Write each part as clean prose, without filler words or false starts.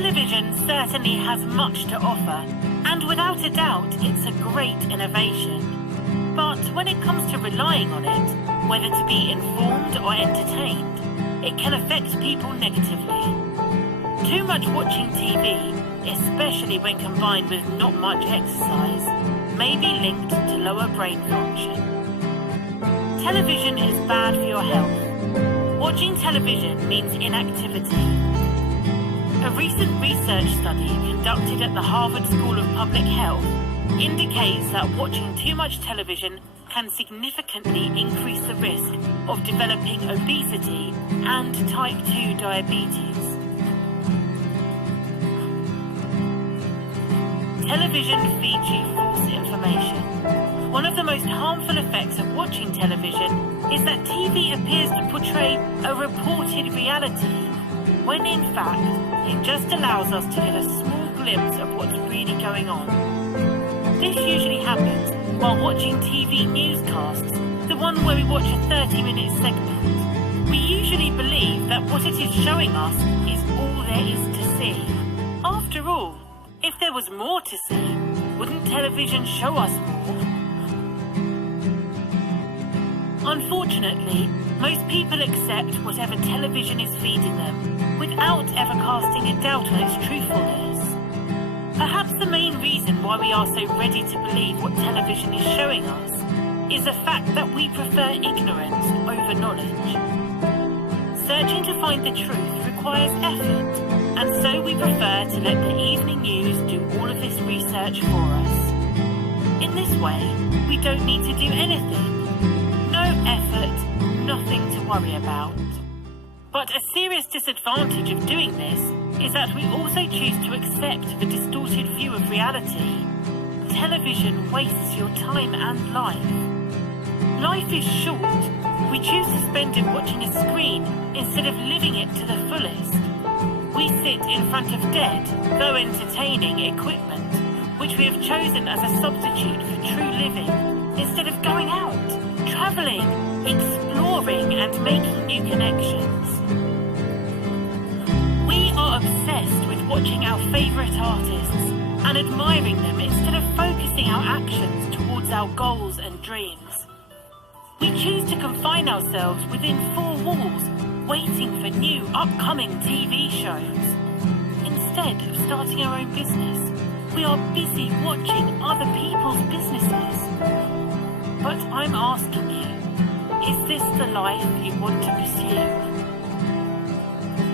Television certainly has much to offer, and without a doubt, it's a great innovation. But when it comes to relying on it, whether to be informed or entertained, it can affect people negatively. Too much watching TV, especially when combined with not much exercise, may be linked to lower brain function. Television is bad for your health. Watching television means inactivity. A recent research study conducted at the Harvard School of Public Health indicates that watching too much television can significantly increase the risk of developing obesity and type 2 diabetes. Television feeds you false information. One of the most harmful effects of watching television is that TV appears to portray a reported reality, when in fact it just allows us to get a small glimpse of what's really going on. This usually happens while watching TV newscasts, the one where we watch a 30-minute segment. We usually believe that what it is showing us is all there is to see. After all, if there was more to see, wouldn't television show us more? Unfortunately, most people accept whatever television is feeding them, without ever casting a doubt on its truthfulness. Perhaps the main reason why we are so ready to believe what television is showing us is the fact that we prefer ignorance over knowledge. Searching to find the truth requires effort, and so we prefer to let the evening news do all of this research for us. In this way, we don't need to do anything. No effort, nothing to worry about. But a serious disadvantage of doing this is that we also choose to accept the distorted view of reality. Television wastes your time and life. Life is short. We choose to spend it watching a screen instead of living it to the fullest. We sit in front of dead, though entertaining, equipment, which we have chosen as a substitute for true living, instead of going out, travelling, exploring and making new connections. We are obsessed with watching our favourite artists and admiring them instead of focusing our actions towards our goals and dreams. We choose to confine ourselves within four walls, waiting for new upcoming TV shows. Instead of starting our own business, we are busy watching other people's businesses. But I'm asking you, is this the life you want to pursue?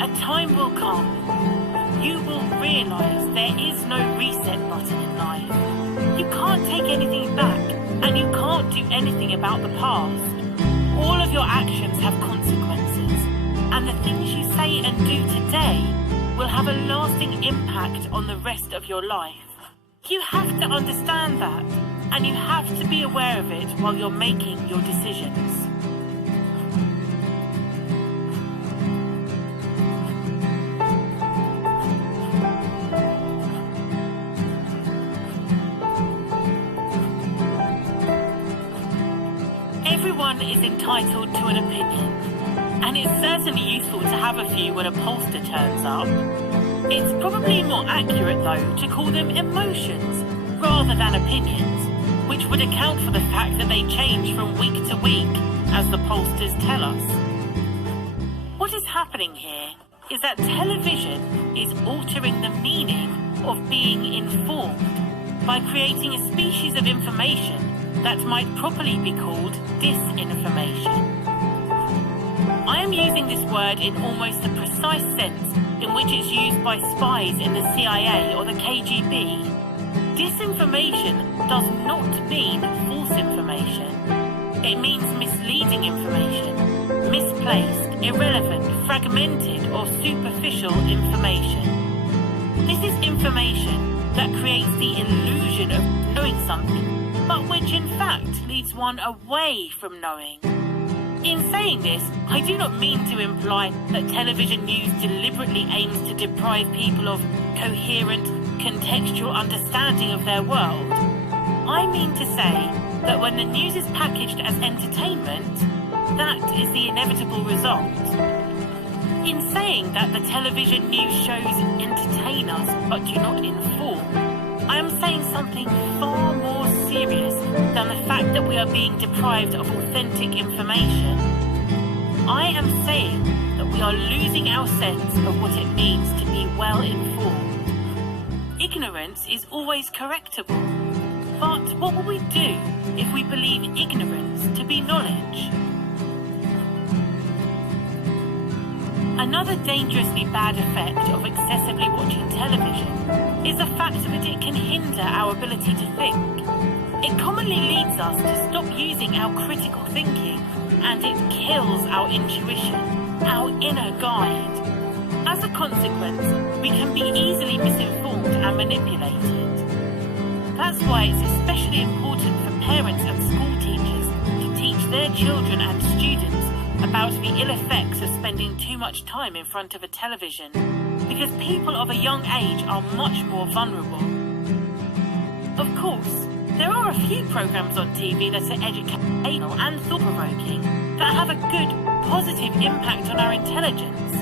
A time will come. You will realise there is no reset button in life. You can't take anything back, and you can't do anything about the past. All of your actions have consequences, and the things you say and do today will have a lasting impact on the rest of your life. You have to understand that, and you have to be aware of it while you're making your decisions. Everyone is entitled to an opinion, and it's certainly useful to have a few when a pollster turns up. It's probably more accurate, though, to call them emotions rather than opinions, which would account for the fact that they change from week to week, as the pollsters tell us. What is happening here is that television is altering the meaning of being informed by creating a species of information that might properly be called disinformation. I am using this word in almost the precise sense in which it's used by spies in the CIA or the KGB. Disinformation does not mean false information. It means misleading information, misplaced, irrelevant, fragmented or superficial information. This is information that creates the illusion of knowing something, but which in fact leads one away from knowing. In saying this, I do not mean to imply that television news deliberately aims to deprive people of coherent, contextual understanding of their world. I mean to say that when the news is packaged as entertainment, that is the inevitable result. In saying that the television news shows entertain us but do not inform, I am saying something far more serious than the fact that we are being deprived of authentic information. I am saying that we are losing our sense of what it means to be well informed. Ignorance is always correctable, but what will we do if we believe ignorance to be knowledge? Another dangerously bad effect of excessively watching television is the fact that it can hinder our ability to think. It commonly leads us to stop using our critical thinking, and it kills our intuition, our inner guide. As a consequence, we can be easily misinformed and manipulated. That's why it's especially important for parents and school teachers to teach their children and students about the ill effects of spending too much time in front of a television, because people of a young age are much more vulnerable. Of course, there are a few programs on TV that are educational and thought-provoking, that have a good, positive impact on our intelligence.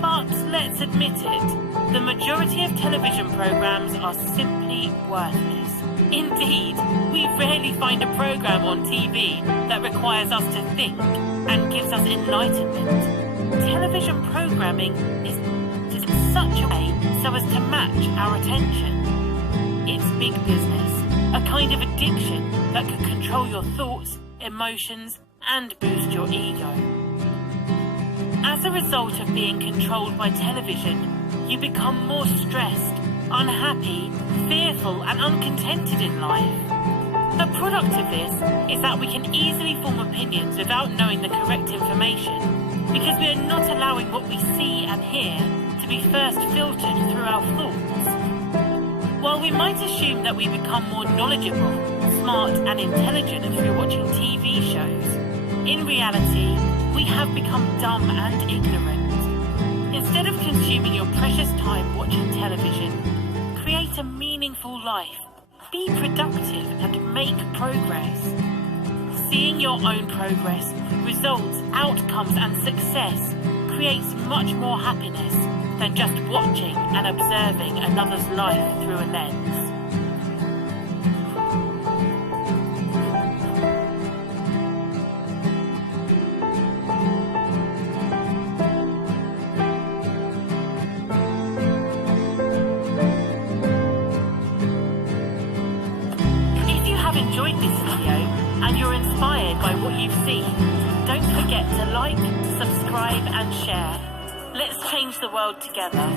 But let's admit it, the majority of television programs are simply worthless. Indeed, we rarely find a program on TV that requires us to think and gives us enlightenment. Television programming is in such a way so as to match our attention. It's big business, a kind of addiction that can control your thoughts, emotions, and boost your ego. As a result of being controlled by television, you become more stressed, unhappy, fearful, and uncontented in life. The product of this is that we can easily form opinions without knowing the correct information, because we are not allowing what we see and hear to be first filtered through our thoughts. While we might assume that we become more knowledgeable, smart, and intelligent through watching TV shows, in reality, we have become dumb and ignorant. Instead of consuming your precious time watching television, create a meaningful life, be productive, and make progress. Seeing your own progress, results, outcomes, and success creates much more happiness than just watching and observing another's life through a lens. Enjoyed this video and you're inspired by what you've seen, don't forget to like, subscribe and share. Let's change the world together.